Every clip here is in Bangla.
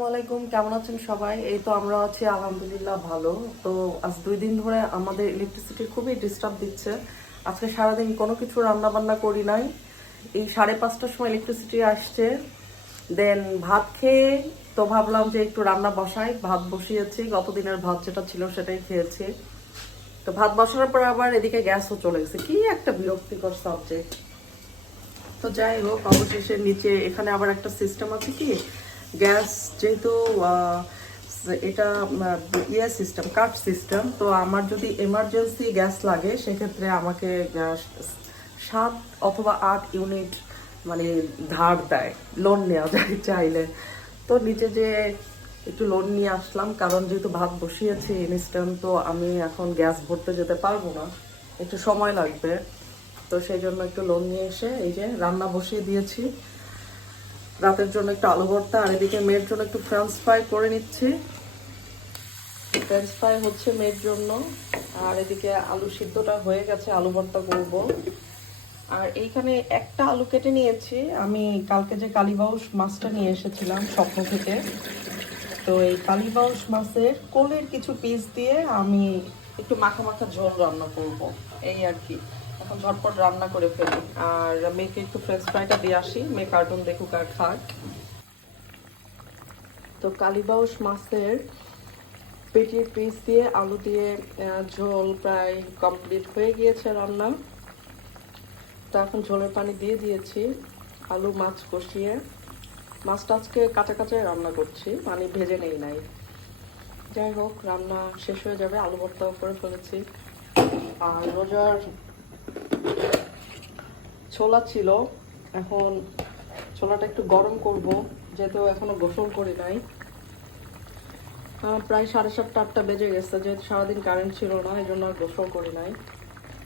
আসসালামু আলাইকুম, কেমন আছেন সবাই? এই তো আমরা আছি, আলহামদুলিল্লাহ ভালো। তো আজ দুই দিন ধরে আমাদের ইলেকট্রিসিটি খুবই ডিস্টার্ব দিচ্ছে। আজকে সারাদিন কোনো কিছু রান্না বান্না করি নাই। এই সাড়ে পাঁচটার সময় ইলেকট্রিসিটি আসছে। দেন ভাত খেয়ে তো ভাবলাম যে একটু রান্না বসাই। ভাত বসিয়েছি গত দিনের ভাত যেটা ছিল সেটাই খেয়েছি। তো ভাত বসানোর পর আবার এদিকে গ্যাসও চলে গেছে। কি একটা বিরক্তিকর সাবজেক্ট তো যাই হোক, অবশেষে নিচে এখানে আবার একটা সিস্টেম আছে কি? গ্যাস, যেহেতু এটা ইয়ে সিস্টেম কাট সিস্টেম তো আমার যদি এমার্জেন্সি গ্যাস লাগে, সেক্ষেত্রে আমাকে সাত অথবা আট ইউনিট মানে ধার দেয়। লোন নেওয়া যায় চাইলে। তো নিচে যে একটু লোন নিয়ে আসলাম, কারণ যেহেতু ভাত বসিয়েছি ইনস্ট্যান্ট তো আমি এখন গ্যাস ভরতে যেতে পারব না। একটু সময় লাগবে। তো সেই জন্য একটু লোন নিয়ে এসে এই যে রান্না বসিয়ে দিয়েছি। রাতের জন্য একটু আলু ভর্তা আর এদিকে মেয়ের জন্য একটু ফ্রেঞ্চ ফ্রাই করে নিচ্ছি। ফ্রেঞ্চ ফ্রাই হচ্ছে মেয়ের জন্য। আর এদিকে আলু সিদ্ধটা হয়ে গেছে আলু ভর্তা করব। আর এইখানে একটা আলু কেটে নিয়েছি। আমি কালকে যে কালীবাউস মাছটা নিয়ে এসেছিলাম স্বপ্ন থেকে, তো এই কালীবাউস মাছের কোলের কিছু পিস দিয়ে আমি একটু মাখা মাখা ঝোল রান্না করব। এই আর কি। এখন ঝটপট রান্না করে ফেলি। আর মেয়েকে একটু ফ্রেঞ্চ ফ্রাইটা দিয়ে আসি। মেয়ে কার্টুন দেখুক আর খাক। তো কালীবাউস মাছের পেটির পিস দিয়ে আলু দিয়ে ঝোল প্রায় কমপ্লিট হয়ে গিয়েছে রান্না। তো এখন ঝোলের পানি দিয়ে দিয়েছি আলু মাছ কষিয়ে। মাছটা আজকে কাঁচা কাঁচাই রান্না করছি, পানি ভেজে নেই নাই। যাই হোক, রান্না শেষ হয়ে যাবে। আলু ভর্তাও করে ফেলেছি। আর রোজার ছোলা ছিল। এখন ছোলাটা একটু গরম করব, যেহেতু এখনও গোসল করি নাই। প্রায় সাড়ে সাতটা, আটটা বেজে গেছে, যেহেতু সারাদিন কারেন্ট ছিল না এই জন্য আর গোসল করি নাই।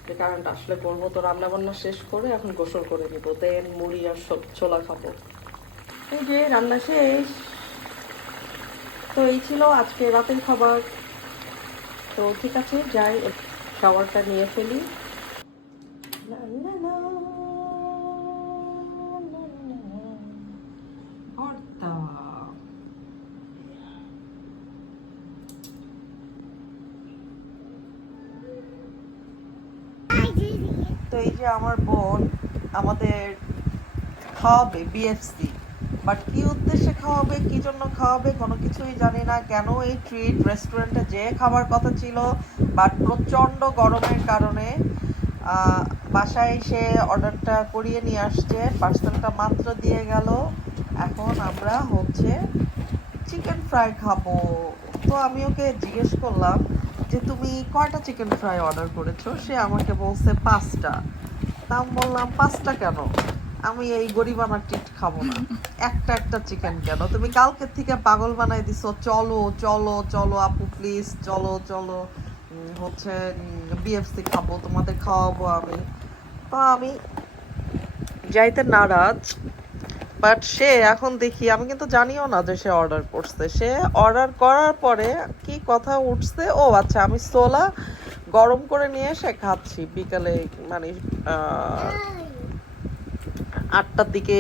যে কারেন্ট আসলে করব, তো রান্না বান্না শেষ করে এখন গোসল করে নিব দেন মুড়ি আর সব ছোলা খাব। এই যে রান্না শেষ। তো এই ছিল আজকে রাতের খাবার। তো ঠিক আছে, যাই খাবারটা নিয়ে ফেলি। তো এই যে আমার বোন আমাদের খাওয়াবে বিএফসি বাট কি উদ্দেশ্যে খাওয়াবে কি জন্য খাওয়াবে কোনো কিছুই জানি না কেন এই ট্রিট রেস্টুরেন্টে যে খাবার কথা ছিল বাট প্রচণ্ড গরমের কারণে বাসায় এসে অর্ডারটা করিয়ে নিয়ে আসছে। পার্সেলটা মাত্র দিয়ে গেল। এখন আমরা হচ্ছে চিকেন ফ্রাই খাব। তো আমি ওকে জিজ্ঞেস করলাম যে, তুমি কয়টা চিকেন ফ্রাই অর্ডার করেছ? সে আমাকে বলছে, পাঁচটা। তা আমি বললাম, পাঁচটা কেন? আমি এই গরিবানা টিট খাব না। একটা একটা চিকেন কেন? তুমি কালকের থেকে পাগল বানাই দিছো। চলো চলো চলো আপু, প্লিজ, চলো চলো। হচ্ছে বিএফসি খাব তোমাদের খাওয়াবো আমি তো আমি যাইতে নারাজ বাট সে এখন দেখি, আমি কিন্তু জানিও না যে সে অর্ডার করছে। সে অর্ডার করার পরে কি কথা উঠছে? ও আচ্ছা আমি সোলা গরম করে নিয়ে এসে খাচ্ছি বিকালে মানে আটটার দিকে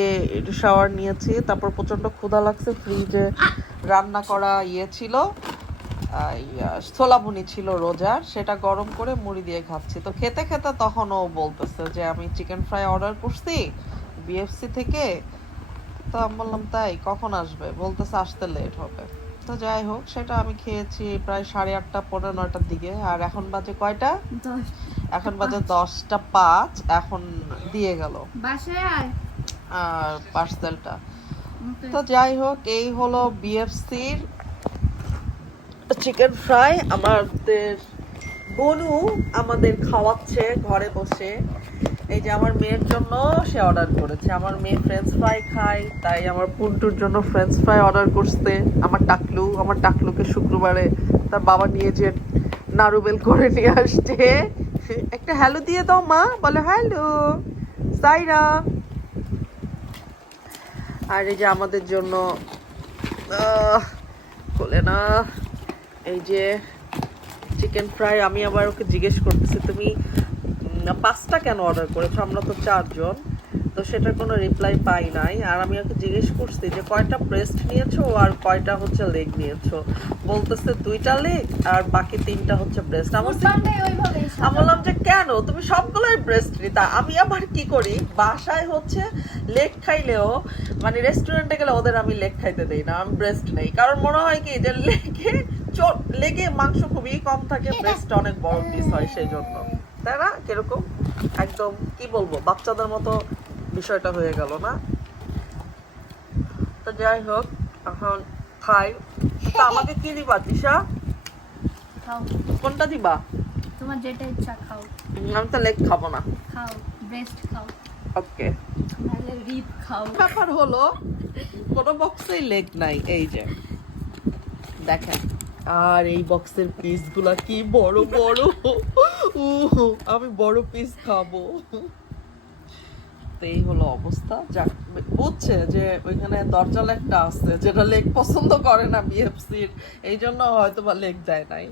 শাওয়ার নিয়েছি, তারপর প্রচণ্ড ক্ষুধা লাগছে ফ্রিজে রান্না করা ইয়ে ছিল। ইয়া, ছিল রোজার সেটা গরম করে মুড়ি দিয়ে খাচ্ছি। তো খেতে খেতে তখন ও বলতেছে যে আমি চিকেন ফ্রাই অর্ডার করছি বিএফসি থেকে। তো আমি বললাম তাই কখন আসবে? বলতেছে আসতে লেট হবে। তো যাই হোক সেটা আমি খেয়েছি প্রায় সাড়ে আটটা পনেরো নয়টার দিকে। আর এখন বাজে কয়টা? এখন বাজে দশটা পাঁচ এখন দিয়ে গেল। আর পার্সেলটা। তো যাই হোক এই হলো বিএফসির চিকেন ফ্রাই আমাদের বনু আমাদের খাওয়াচ্ছে, ঘরে বসে। এই যে আমার মেয়ের জন্য সে অর্ডার করেছে। আমার মেয়ে ফ্রেঞ্চ ফ্রাই খায়, তাই আমার পুন্টুর জন্য ফ্রেঞ্চ ফ্রাই অর্ডার করছে। আমার টাকলু, আমার টাকলুকে শুক্রবারে তার বাবা নিয়ে যে নারুবেল করে নিয়ে আসছে। একটা হ্যালো দিয়ে দাও মা, বলো হ্যালো সাইরা। আর এই যে আমাদের জন্য বলে না এই যে চিকেন ফ্রাই আমি আবার ওকে জিজ্ঞেস করতেছি তুমি পাঁচটা কেন অর্ডার করেছ? আমরা তো চারজন। তো সেটার কোনো রিপ্লাই পাই নাই। আর আমি ওকে জিজ্ঞেস করছি যে কয়টা ব্রেস্ট নিয়েছো আর কয়টা হচ্ছে লেগ নিয়েছো? বলতেছে দুইটা লেগ আর বাকি তিনটা হচ্ছে ব্রেস্ট আমার আমি বললাম যে কেন? তুমি সবগুলোই ব্রেস্ট নিতা। আমি আবার কি করি? বাসায় হচ্ছে লেগ খাইলেও মানে রেস্টুরেন্টে গেলে ওদের আমি লেগ খাইতে দেই না। আমি ব্রেস্ট নেই। কারণ মনে হয় কি যে লেগে চোট লেগে মাংস খুবই কম থাকে ব্রেস্ট অনেক বড় পিস হয় সেই জন্য তাই না? কীরকম? একদম কি বলব বাচ্চাদের মতো বিষয়টা হয়ে গেল না? তো যাই হোক এখন খাই। তা আমাকে কি দিবা তিশা খাও। কোনটা দিবা? তোমার যেটা ইচ্ছা খাও। আমি তো লেগ খাব না। খাও ব্রেস্ট খাও। ওকে। নাহলে রিপ খাও। ব্যাপার হলো? কোনো বক্সেই লেগ নাই এই যে। দেখেন। আর এই বক্সের পিসগুলা কি বড় বড়? আমি বড় পিস খাব। এই হলো অবস্থা। যাক, বুঝছে যে ওইখানে দরজা লেগটা আছে, যেটা লেগ পছন্দ করে না বিএফসির এই জন্য হয়তো বা লেগ যায় নাই।